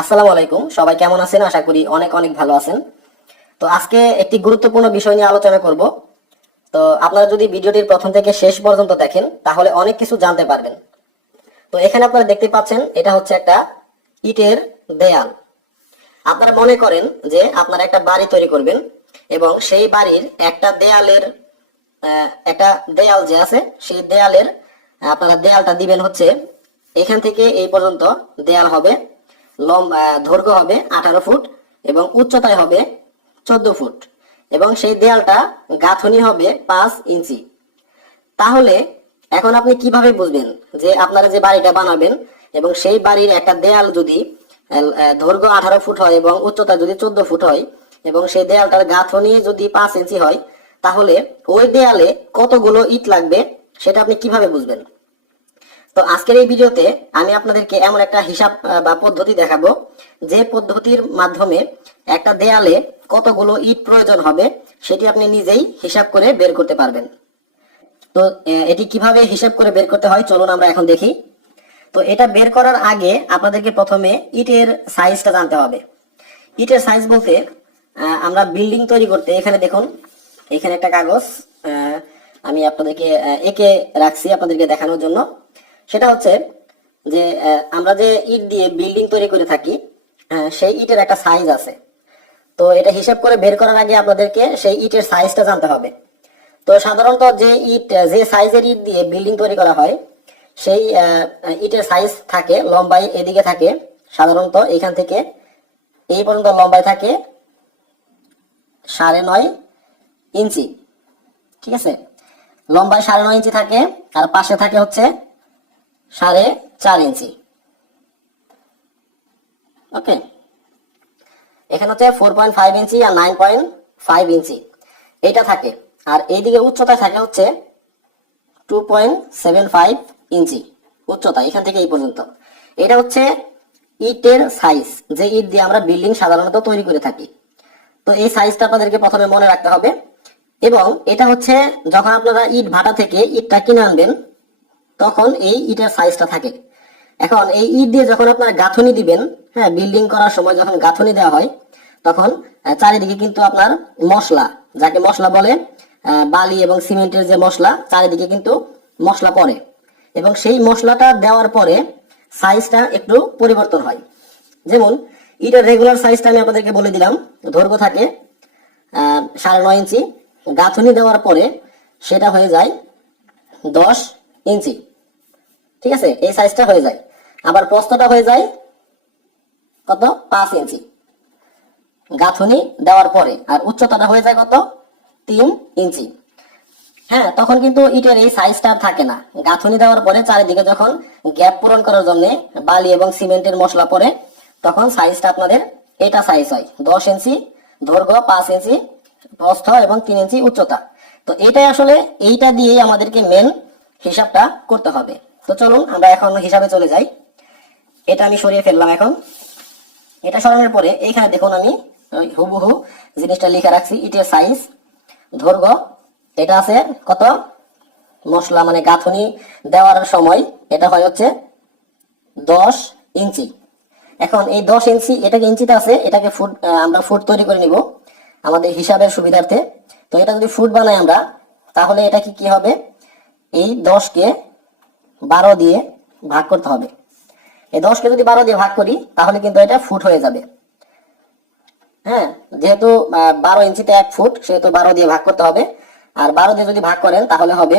আসসালামু আলাইকুম, সবাই কেমন আছেন? আশা করি অনেক অনেক ভালো আছেন। তো আজকে একটি গুরুত্বপূর্ণ বিষয় নিয়ে আলোচনা করব। তো আপনারা যদি ভিডিওটির প্রথম থেকে শেষ পর্যন্ত দেখেন তাহলে অনেক কিছু জানতে পারবেন। তো এখানে আপনারা দেখতে পাচ্ছেন এটা হচ্ছে একটা ইটের দেয়াল। আপনারা মনে করেন যে আপনারা একটা বাড়ি তৈরি করবেন এবং সেই বাড়ির একটা দেয়ালের একটা দেয়াল যে আছে সেই দেয়ালের আপনারা দেয়ালটা দিবেন হচ্ছে এখান থেকে এই পর্যন্ত দেয়াল হবে। লম্বা দৈর্ঘ্য হবে 18 ফুট এবং উচ্চতায় হবে 14 ফুট এবং সেই দেয়ালটা গাঁথনি হবে 5 ইঞ্চি। তাহলে এখন আপনি কিভাবে বুঝবেন যে আপনারা যে বাড়িটা বানাবেন এবং সেই বাড়ির একটা দেয়াল যদি দৈর্ঘ্য 18 ফুট হয় এবং উচ্চতা যদি 14 ফুট হয় এবং সেই দেয়ালটার গাঁথনি যদি 5 ইঞ্চি হয়, তাহলে ওই দেয়ালে কতগুলো ইট লাগবে সেটা আপনি কিভাবে বুঝবেন? তো আজকের এই ভিডিওতে আমি আপনাদেরকে এমন একটা হিসাব বা পদ্ধতি দেখাবো যে পদ্ধতির মাধ্যমে একটা দেয়ালে কতগুলো ইট প্রয়োজন হবে সেটি আপনি নিজেই হিসাব করে বের করতে পারবেন। তো এটি কিভাবে হিসাব করে বের করতে হয় চলুন আমরা এখন দেখি। তো এটা বের করার আগে আপনাদেরকে প্রথমে ইটের সাইজটা জানতে হবে। ইটের সাইজ বলতে আমরা বিল্ডিং তৈরি করতে এখানে দেখুন, এখানে একটা কাগজ আমি আপনাদেরকে এঁকে রাখছি আপনাদেরকে দেখানোর জন্য। সেটা হচ্ছে যে আমরা যে ইট দিয়ে বিল্ডিং তৈরি করে থাকি সেই ইটের একটা সাইজ আছে। তো এটা হিসাব করে বের করার আগে আপনাদেরকে সেই ইটের সাইজটা জানতে হবে। তো সাধারণত যে সাইজের ইট দিয়ে বিল্ডিং তৈরি করা হয় সেই ইটের সাইজ থাকে লম্বাই এদিকে থাকে সাধারণত এখান থেকে এই পর্যন্ত লম্বাই থাকে 9.5 ইঞ্চি। ঠিক আছে, লম্বাই 9.5 ইঞ্চি থাকে আর পাশে থাকে হচ্ছে 4.5 ইঞ্চি। ওকে, এখানে হচ্ছে 4.5 ইঞ্চি আর 9.5 ইঞ্চি এইটা থাকে। আর এইদিকে উচ্চতা থাকে হচ্ছে 2.75 ইঞ্চি উচ্চতা এখান থেকে এই পর্যন্ত। এটা হচ্ছে ইটের সাইজ, যে ইট দিয়ে আমরা বিল্ডিং সাধারণত তৈরি করে থাকি। তো এই সাইজটা আপনাদেরকে প্রথমে মনে রাখতে হবে এবং এটা হচ্ছে যখন আপনারা ইট ভাটা থেকে ইটটা কিনে আনবেন তখন এই ইটের সাইজটা থাকে। এখন এই ইট দিয়ে যখন আপনারা গাঁথনি দিবেন, হ্যাঁ, বিল্ডিং করার সময় যখন গাঁথনি দেওয়া হয় তখন চারিদিকে কিন্তু আপনার মশলা, যাকে মশলা বলে বালি এবং সিমেন্টের যে মশলা, চারিদিকে কিন্তু মশলা পড়ে এবং সেই মশলাটা দেওয়ার পরে সাইজটা একটু পরিবর্তন হয়। যেমন ইটের রেগুলার সাইজটা আমি আপনাদেরকে বলে দিলাম, দৈর্ঘ্য থাকে 9.5 ইঞ্চি, গাঁথনি দেওয়ার পরে সেটা হয়ে যায় 10 ইঞ্চি। ঠিক আছে, এই সাইজটা হয়ে যায়। আবার প্রস্থটা হয়ে যায় কত? 5 ইঞ্চি গাঁথনি দেওয়ার পরে। আর উচ্চতাটা হয়ে যায় কত? 3 ইঞ্চি। হ্যাঁ, তখন কিন্তু ইটের এই সাইজটা থাকে না। গাঁথনি দেওয়ার পরে চারিদিকে যখন গ্যাপ পূরণ করার জন্য বালি এবং সিমেন্টের মশলা পড়ে তখন সাইজটা আপনাদের এটা সাইজ হয় 10 ইঞ্চি দৈর্ঘ্য, 5 ইঞ্চি প্রস্থ এবং 3 ইঞ্চি উচ্চতা। তো এটাই আসলে এইটা দিয়েই আমাদেরকে মেন হিসাবটা করতে হবে। তো চলুন আমরা এখন হিসাবে চলে যাই। এটা আমি সরিয়ে ফেললাম। এখন এটা সরানোর পরে এইখানে দেখুন আমি হুবহু জিনিসটা লিখে রাখছি। ইটের সাইজ দৈর্ঘ্য এটা আছে কত? মশলা মানে গাঁথনি দেওয়ার সময় এটা হয় হচ্ছে 10 ইঞ্চি। এখন এই 10 ইঞ্চি, এটাকে ইঞ্চিতে আছে, এটাকে ফুট, আমরা ফুট তৈরি করে নিব আমাদের হিসাবের সুবিধার্থে। তো এটা যদি ফুট বানাই আমরা তাহলে এটা কি হবে? এই 10কে 12 দিয়ে ভাগ করতে হবে। এই 10কে যদি 12 দিয়ে ভাগ করি তাহলে কিন্তু এটা ফুট হয়ে যাবে। হ্যাঁ, যেহেতু 12 ইঞ্চিতে 1 ফুট সেহেতু 12 দিয়ে ভাগ করতে হবে। আর 12 দিয়ে যদি ভাগ করেন তাহলে হবে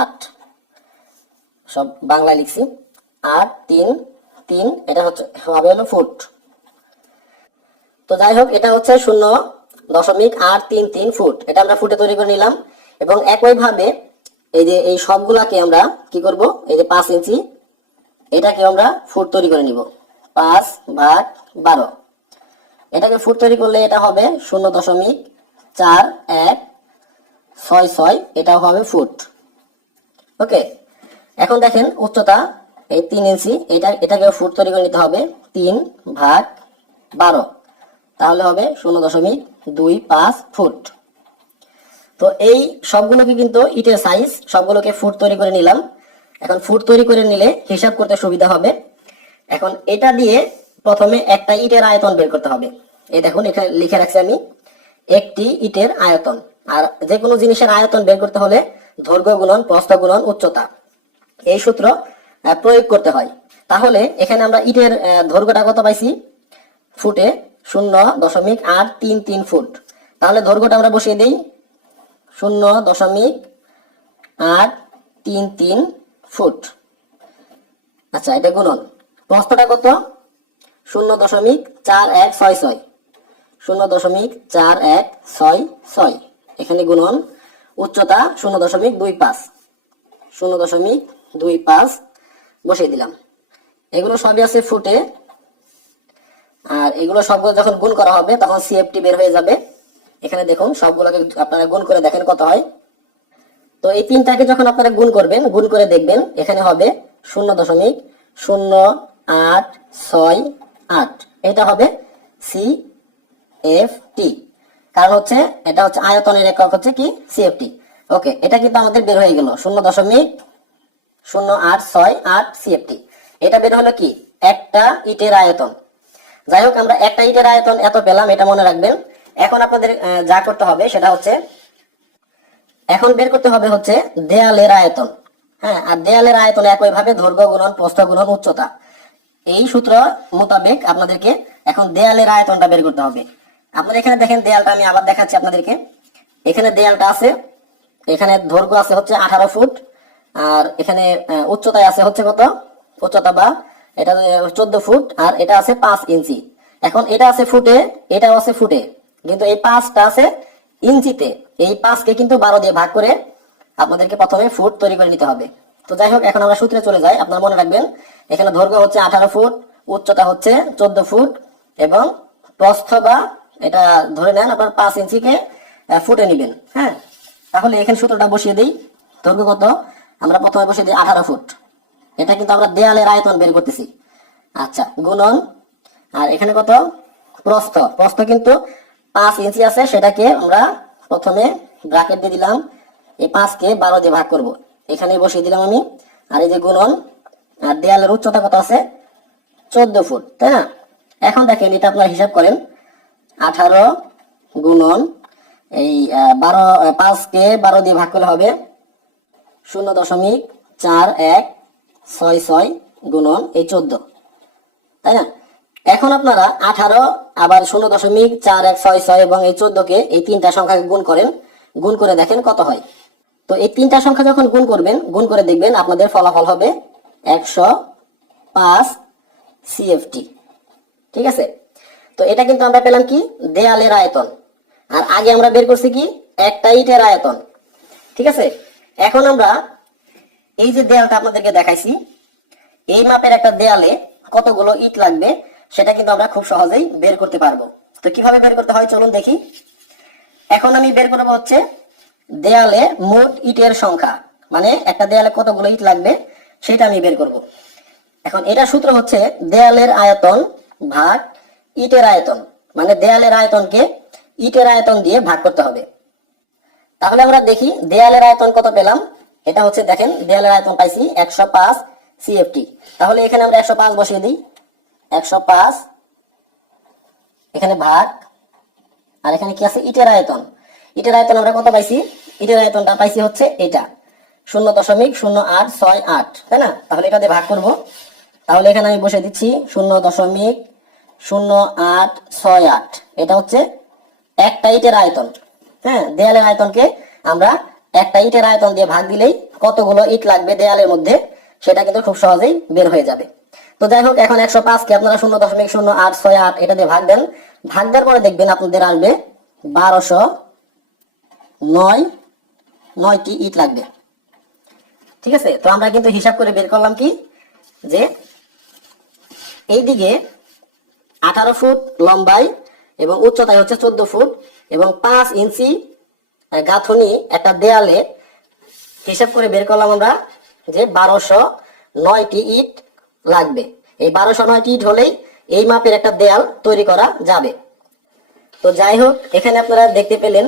8, সব বাংলায় লিখছি। 8, 3, 3, এটা হবে হলো ফুট। তো যাই হোক, এটা হচ্ছে 0.833 ফুট। এটা আমরা ফুটে তৈরি করে নিলাম। এবং একই ভাবে এই যে এই সবগুলাকে আমরা কি করব, এই যে 5 ইঞ্চি এটাকে আমরা ফুট তৈরি করে নিব। 5/12 এটাকে ফুট তৈরি করলে এটা হবে 0.4166, এটাও হবে ফুট। ওকে, এখন দেখেন উচ্চতা এই 3 ইঞ্চি, এটাকে ফুট তৈরি করে নিতে হবে 3/12, তাহলে হবে 0.25 ফুট। তো এই সবগুলোকে কিন্তু ইটের সাইজ সবগুলোকে ফুট তৈরি করে নিলাম। এখন ফুট তৈরি করে নিলে হিসাব করতে সুবিধা হবে। এখন এটা দিয়ে প্রথমে একটা ইটের আয়তন বের করতে হবে। এই দেখুন এখানে লিখে রাখছি আমি একটি ইটের আয়তন। আর যে কোনো জিনিসের আয়তন বের করতে হলে দৈর্ঘ্য গুণন প্রস্থ গুণন উচ্চতা, এই সূত্র প্রয়োগ করতে হয়। তাহলে এখানে আমরা ইটের দৈর্ঘ্যটা কত পাইছি, ফুটে 0.833 ফুট। তাহলে দৈর্ঘ্যটা আমরা বসিয়ে দিই 0.833 ফুট। আচ্ছা, এটা গুণন প্রস্থটা কত, 0.4166, 0.4166, এখানে গুণন উচ্চতা 0.25, 0.25 বসিয়ে দিলাম। এগুলো সবই আছে ফুটে। আর এগুলো সবগুলো যখন গুণ করা হবে তখন সিএফটি বের হয়ে যাবে। এখানে দেখুন সবগুলোকে আপনারা গুণ করে দেখেন কত হয়। তো এই তিনটাকে যখন আপনারা গুণ করবেন, গুণ করে দেখবেন এখানে হবে 0.0868, এটা হবে সিএফটি। কারণ হচ্ছে এটা হচ্ছে আয়তনের একক হচ্ছে কি সিএফটি। ওকে, এটা কিন্তু আমাদের বের হয়ে গেল 0.0868 সিএফটি। এটা বের হলো কি একটা ইটের আয়তন। যাই হোক, আমরা একটা ইটের আয়তন এত পেলাম, এটা মনে রাখবেন। এখন আপনাদের যা করতে হবে সেটা হচ্ছে এখন বের করতে হবে হচ্ছে দেয়ালের আয়তন। হ্যাঁ, আর দেয়ালের আয়তন একইভাবে দৈর্ঘ্য গুণন প্রস্থ গুণন উচ্চতা, এই সূত্র মোতাবেক আপনাদেরকে এখন দেয়ালের আয়তনটা বের করতে হবে। আপনারা এখানে দেখেন দেয়ালটা আমি আবার দেখাচ্ছি আপনাদেরকে। এখানে দেয়ালটা আছে, এখানে দৈর্ঘ্য আছে হচ্ছে 18 ফুট, আর এখানে উচ্চতায় আছে হচ্ছে কত, উচ্চতা বা এটা 14 ফুট, আর এটা আছে 5 ইঞ্চি। এখন এটা আছে ফুটে, এটাও আছে ফুটে, কিন্তু এই 5টা আছে ইঞ্চিতে। এই 5কে কিন্তু 12 দিয়ে ভাগ করে আপনাদেরকে প্রথমে ফুট তৈরি করে নিতে হবে। তো যাই হোক, এখন আমরা সূত্রে চলে যাই। আপনারা মনে রাখবেন এখানে দৈর্ঘ্য হচ্ছে 18 ফুট, উচ্চতা হচ্ছে 14 ফুট, এবং প্রস্থ বা এটা ধরে নেন আপনার 5 ইঞ্চিকে ফুটে নিবেন। হ্যাঁ, তাহলে এখানে সূত্রটা বসিয়ে দিই। দৈর্ঘ্য কত, আমরা প্রথমে বসিয়ে দিই 18 ফুট। এটা কিন্তু আমরা দেয়ালের আয়তন বের করতেছি। আচ্ছা, গুণন, আর এখানে কত প্রস্থ, প্রস্থ কিন্তু 5 ইঞ্চি আছে, সেটাকে আমরা প্রথমে ব্র্যাকেট দিয়ে দিলাম। এই 5কে 12 দিয়ে ভাগ করব, এখানে বসিয়ে দিলাম আমি। আর এই যে গুণন, আর দেয়ালের উচ্চতা কত আছে 14 ফুট, তাই না? এখন দেখেন এটা আপনারা হিসাব করেন, 18 গুণন এই 5কে 12 দিয়ে ভাগ করলে হবে 0.4166 গুণন এই 14, তাই না? এখন আপনারা 18 আবার 0.4166 এবং এই 14কে এই তিনটা সংখ্যাকে গুণ করেন, গুণ করে দেখেন কত হয়। তো এই তিনটা সংখ্যা যখন গুণ করবেন, গুণ করে দেখবেন আপনাদের ফলাফল হবে 105 সিএফটি। ঠিক আছে? তো এটা কিন্তু আমরা পেলাম কি দেয়ালের আয়তন, আর আগে আমরা বের করছি কি একটা ইটের আয়তন। ঠিক আছে, এখন আমরা এই যে দেয়ালটা আপনাদেরকে দেখাইছি, এই মাপের একটা দেয়ালে কতগুলো ইট লাগবে সেটা কিন্তু আমরা খুব সহজেই বের করতে পারবো। তো কিভাবে বের করতে হয় চলুন দেখি। এখন আমি বের করবো হচ্ছে দেয়ালে মোট ইটের সংখ্যা, মানে একটা দেয়ালে কতগুলো ইট লাগবে সেটা আমি বের করব। এখন এটা সূত্র হচ্ছে দেয়ালের আয়তন ভাগ ইটের আয়তন, মানে দেয়ালের আয়তনকে ইটের আয়তন দিয়ে ভাগ করতে হবে। তাহলে আমরা দেখি দেয়ালের আয়তন কত পেলাম। এটা হচ্ছে দেখেন দেয়ালের আয়তন পাইছি 105 সিএফটি। তাহলে এখানে আমরা 105 বসিয়ে দিই, 105 এখানে ভাগ, আর এখানে কি আছে ইটের আয়তন। ইটের আয়তন আমরা কত পাইছি, ইটের আয়তনটা পাইছি হচ্ছে এটা 0.0868, তাই না? তাহলে এটা দিয়ে ভাগ করব। তাহলে এখানে আমি বসে দিচ্ছি 0.0868, এটা হচ্ছে একটা ইটের আয়তন। হ্যাঁ, দেয়ালের আয়তনকে আমরা একটা ইটের আয়তন দিয়ে ভাগ দিলেই কতগুলো ইট লাগবে দেয়ালের মধ্যে সেটা কিন্তু খুব সহজেই বের হয়ে যাবে। তো যাই হোক, এখন 105কে আপনারা 0.0868 এটা দিয়ে ভাগ দেন। ভাগ দেওয়ার পরে দেখবেন আপনাদের আসবে 1209টি ইট লাগবে। ঠিক আছে, তো আমরা কিন্তু হিসাব করে বের করলাম কি যে এইদিকে 18 ফুট লম্বাই এবং উচ্চতায় হচ্ছে 14 ফুট এবং 5 ইঞ্চি গাঁথনি একটা দেয়ালে হিসাব করে বের করলাম আমরা যে 1209টি ইট লাগবে। এই 1209টি ইট হলেই এই মাপের একটা দেয়াল তৈরি করা যাবে। তো যাই হোক, এখানে আপনারা দেখতে পেলেন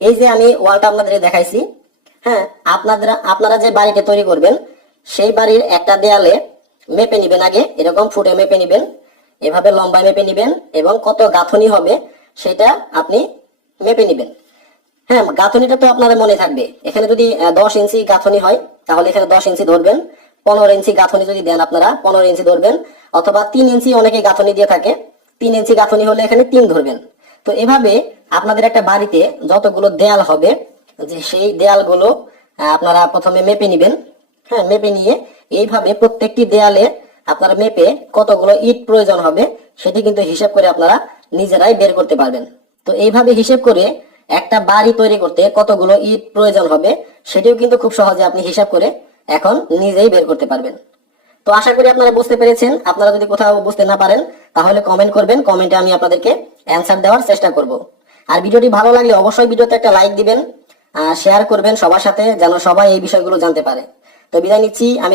এই যে আমি ওয়ালটা আপনাদের দেখাইছি। হ্যাঁ, আপনারা যে বাড়িটা তৈরি করবেন সেই বাড়ির একটা দেয়ালে মেপে নিবেন, আগে এরকম ফুটে মেপে নিবেন, এভাবে লম্বায় মেপে নিবেন এবং কত গাঁথনি হবে সেটা আপনি মেপে নিবেন। হ্যাঁ, গাঁথনিটা তো আপনাদের মনে থাকবে। এখানে যদি 10 ইঞ্চি গাঁথনি হয় তাহলে এখানে 10 ইঞ্চি ধরবেন। 15 ইঞ্চি গাঁথনি যদি দেন আপনারা 15 ইঞ্চি ধরবেন, অথবা 3 ইঞ্চি অনেকে গাঁথনি দিয়ে থাকে, 3 ইঞ্চি গাঁথনি হলে এখানে 3 ধরবেন। তো এভাবে আপনাদের একটা বাড়িতে যতগুলো দেয়াল হবে, যে সেই দেয়ালগুলো আপনারা প্রথমে মেপে নিবেন। হ্যাঁ, মেপে নিয়ে এইভাবে প্রত্যেকটি দেয়ালে আপনারা মেপে কতগুলো ইট প্রয়োজন হবে সেটি কিন্তু হিসাব করে আপনারা নিজেরাই বের করতে পারবেন। তো এইভাবে হিসেব করে একটা বাড়ি তৈরি করতে কতগুলো ইট প্রয়োজন হবে সেটিও কিন্তু খুব সহজে আপনি হিসাব করে এখন নিজেই বের করতে পারবেন। তো আশা করি আপনারা বুঝতে পেরেছেন। আপনারা যদি কোথাও বুঝতে না পারেন তাহলে কমেন্ট করবেন, কমেন্টে আমি আপনাদেরকে অ্যান্সার দেওয়ার চেষ্টা করব। আর ভিডিওটি ভালো লাগলে অবশ্যই ভিডিওতে একটা লাইক দিবেন, শেয়ার করবেন সবার সাথে, যেন সবাই এই বিষয়গুলো জানতে পারে। তো বিদায় নিচ্ছি আমি।